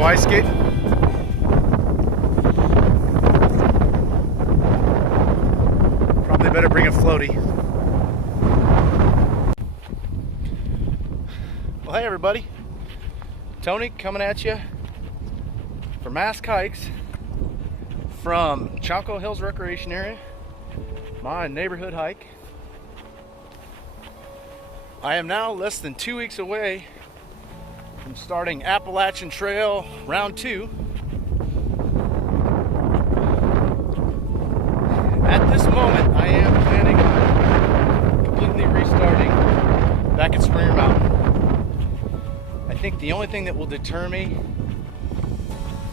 go ice skating? Probably better bring a floaty. Well, hey everybody. Tony coming at you for Mask Hikes from Chalco Hills Recreation Area, my neighborhood hike. I am now less than 2 weeks away from starting Appalachian Trail Round 2. At this moment, I am planning on completely restarting back at Springer Mountain. I think the only thing that will deter me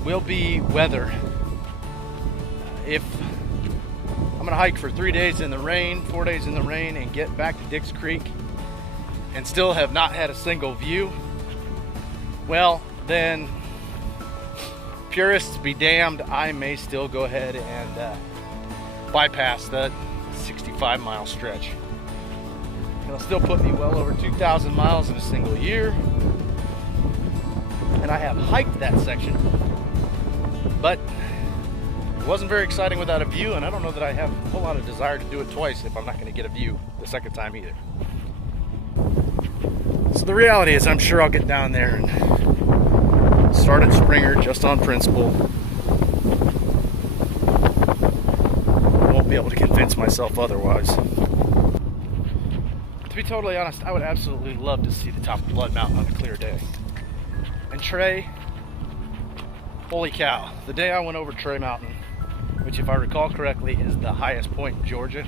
will be weather. If I'm gonna hike for 3 days in the rain, 4 days in the rain, and get back to Dix Creek and still have not had a single view, well, then purists be damned, I may still go ahead and bypass that 65-mile stretch. It'll still put me well over 2,000 miles in a single year, and I have hiked that section, but it wasn't very exciting without a view, and I don't know that I have a whole lot of desire to do it twice if I'm not going to get a view the second time either. So the reality is, I'm sure I'll get down there and start at Springer just on principle. I won't be able to convince myself otherwise. To be totally honest, I would absolutely love to see the top of Blood Mountain on a clear day. And Trey, holy cow, the day I went over Trey Mountain, which if I recall correctly is the highest point in Georgia,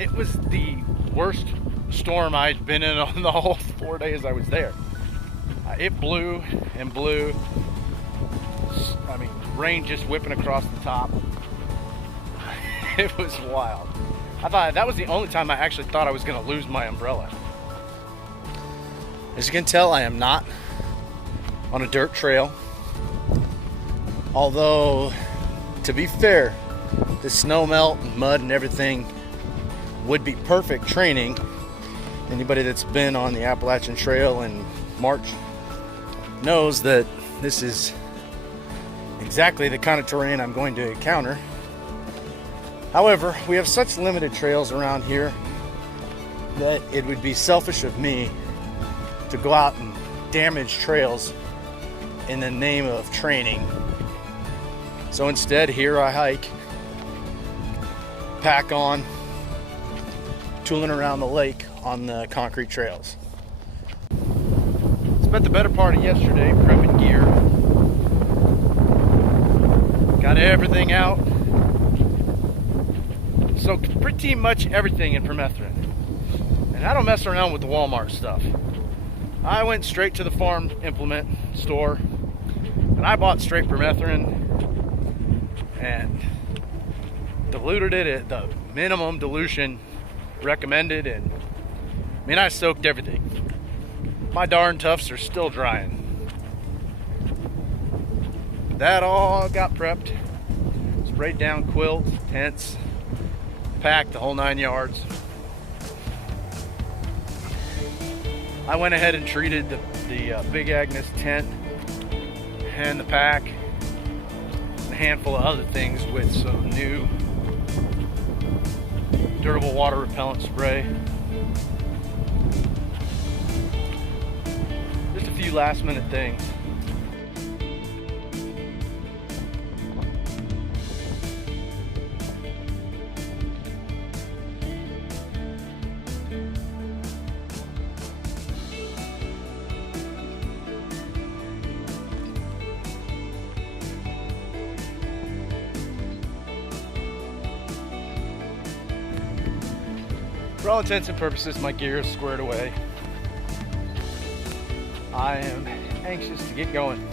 it was the worst storm I'd been in on the whole 4 days I was there. It blew and blew. I mean, rain just whipping across the top. It was wild. I thought that was the only time I actually thought I was going to lose my umbrella. As you can tell, I am not on a dirt trail. Although, to be fair, the snow melt and mud and everything would be perfect training. Anybody that's been on the Appalachian Trail in March knows that this is exactly the kind of terrain I'm going to encounter. However, we have such limited trails around here that it would be selfish of me to go out and damage trails in the name of training. So instead, here I hike, pack on, tooling around the lake on the concrete trails. Spent the better part of yesterday prepping gear. Got everything out. Soaked pretty much everything in permethrin. And I don't mess around with the Walmart stuff. I went straight to the farm implement store and I bought straight permethrin and diluted it at the minimum dilution recommended, and I mean, I soaked everything. My darn tufts are still drying. That all got prepped, sprayed down quilts, tents, packed, the whole 9 yards. I went ahead and treated the Big Agnes tent and the pack and a handful of other things with some new durable water repellent spray. Just a few last minute things. For all intents and purposes, my gear is squared away. I am anxious to get going.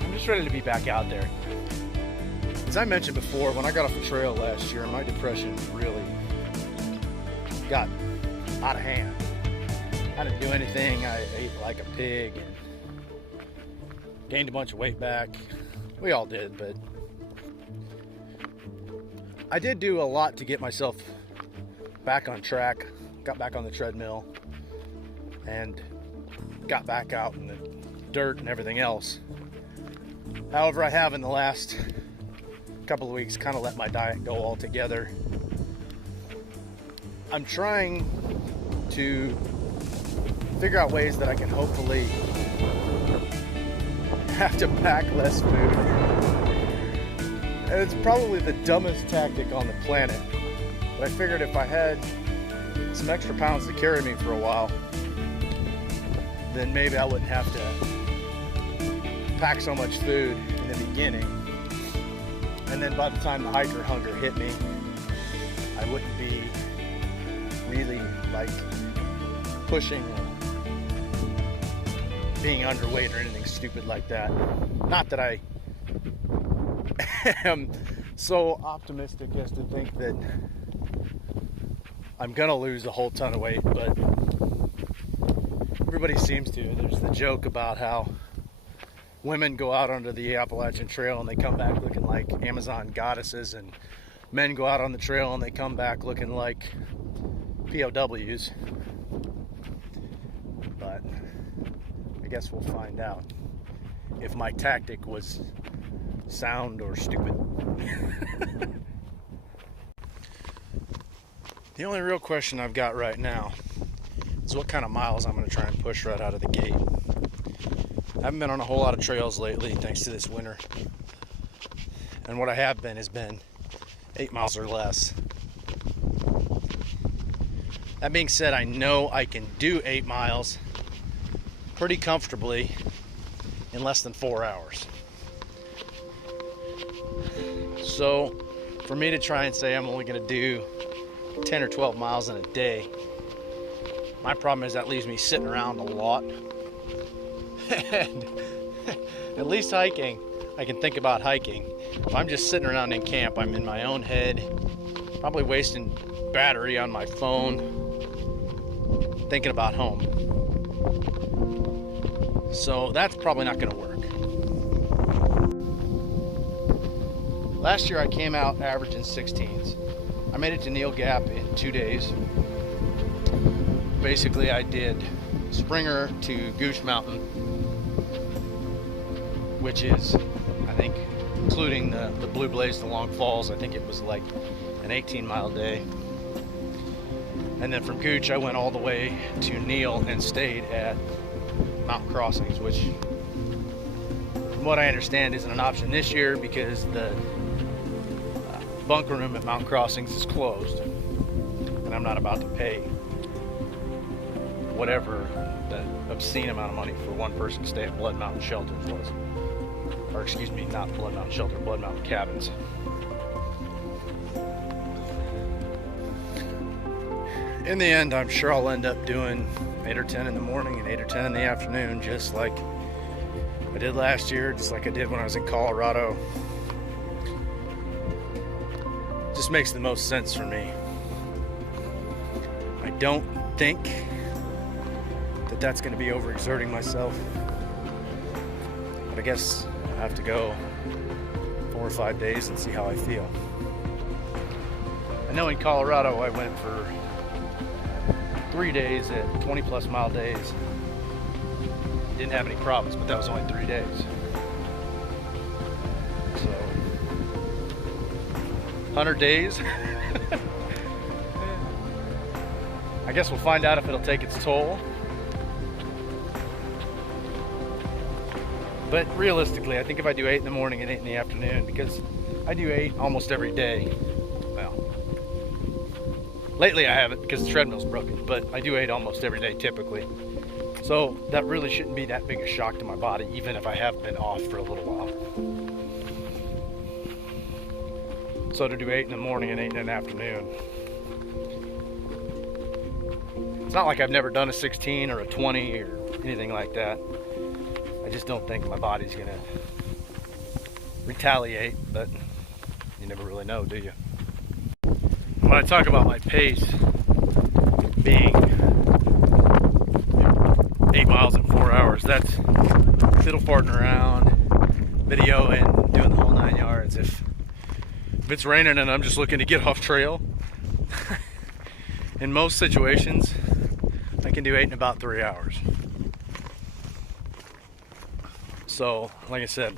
I'm just ready to be back out there. As I mentioned before, when I got off the trail last year, my depression really got out of hand. I didn't do anything. I ate like a pig and gained a bunch of weight back. We all did, but I did do a lot to get myself back on track, got back on the treadmill, and got back out in the dirt and everything else. However, I have in the last couple of weeks kind of let my diet go altogether. I'm trying to figure out ways that I can hopefully have to pack less food. And it's probably the dumbest tactic on the planet, but I figured if I had some extra pounds to carry me for a while, then maybe I wouldn't have to pack so much food in the beginning. And then by the time the hiker hunger hit me, I wouldn't be really like pushing or being underweight or anything stupid like that. Not that I am so optimistic as to think that I'm gonna lose a whole ton of weight, but everybody seems to. There's the joke about how women go out onto the Appalachian Trail and they come back looking like Amazon goddesses, and men go out on the trail and they come back looking like POWs. But I guess we'll find out if my tactic was sound or stupid. The only real question I've got right now is what kind of miles I'm going to try and push right out of the gate. I haven't been on a whole lot of trails lately thanks to this winter. And what I have been has been 8 miles or less. That being said, I know I can do 8 miles pretty comfortably in less than 4 hours. So for me to try and say I'm only going to do 10 or 12 miles in a day, my problem is that leaves me sitting around a lot. And at least hiking, I can think about hiking. If I'm just sitting around in camp, I'm in my own head, probably wasting battery on my phone, thinking about home. So that's probably not going to work. Last year I came out averaging 16s. I made it to Neal Gap in 2 days. Basically I did Springer to Gooch Mountain, which is, I think, including the Blue Blaze to Long Falls, I think it was like an 18-mile day. And then from Gooch I went all the way to Neal and stayed at Mountain Crossings, which from what I understand isn't an option this year because the bunker room at Mountain Crossings is closed, and I'm not about to pay whatever the obscene amount of money for one person to stay at Blood Mountain Shelters was. Or excuse me, not Blood Mountain Shelter, Blood Mountain Cabins. In the end, I'm sure I'll end up doing 8 or 10 in the morning and 8 or 10 in the afternoon, just like I did last year, just like I did when I was in Colorado. Just makes the most sense for me. I don't think that that's going to be overexerting myself, but I guess I have to go 4 or 5 days and see how I feel. I know in Colorado I went for 3 days at 20 plus mile days. Didn't have any problems, but that was only 3 days. So 100 days. I guess we'll find out if it'll take its toll. But realistically, I think if I do 8 in the morning and 8 in the afternoon, because I do 8 almost every day. Well, lately I haven't because the treadmill's broken, but I do 8 almost every day typically. So that really shouldn't be that big a shock to my body, even if I have been off for a little while. So to do 8 in the morning and 8 in the afternoon, it's not like I've never done a 16 or a 20 or anything like that. I just don't think my body's gonna retaliate, but you never really know, do you? When I talk about my pace being 8 miles in 4 hours, that's fiddle farting around, videoing, doing the whole 9 yards. If it's raining and I'm just looking to get off trail, in most situations, I can do 8 in about 3 hours. So, like I said,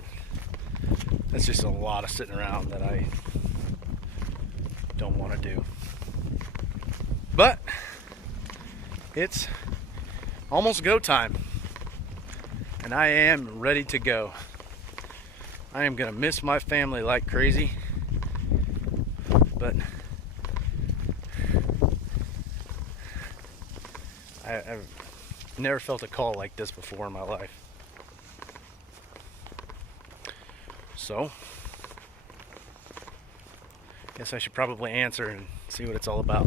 that's just a lot of sitting around that I don't want to do. But it's almost go time, and I am ready to go. I am gonna miss my family like crazy, but I've never felt a call like this before in my life. So, guess I should probably answer and see what it's all about.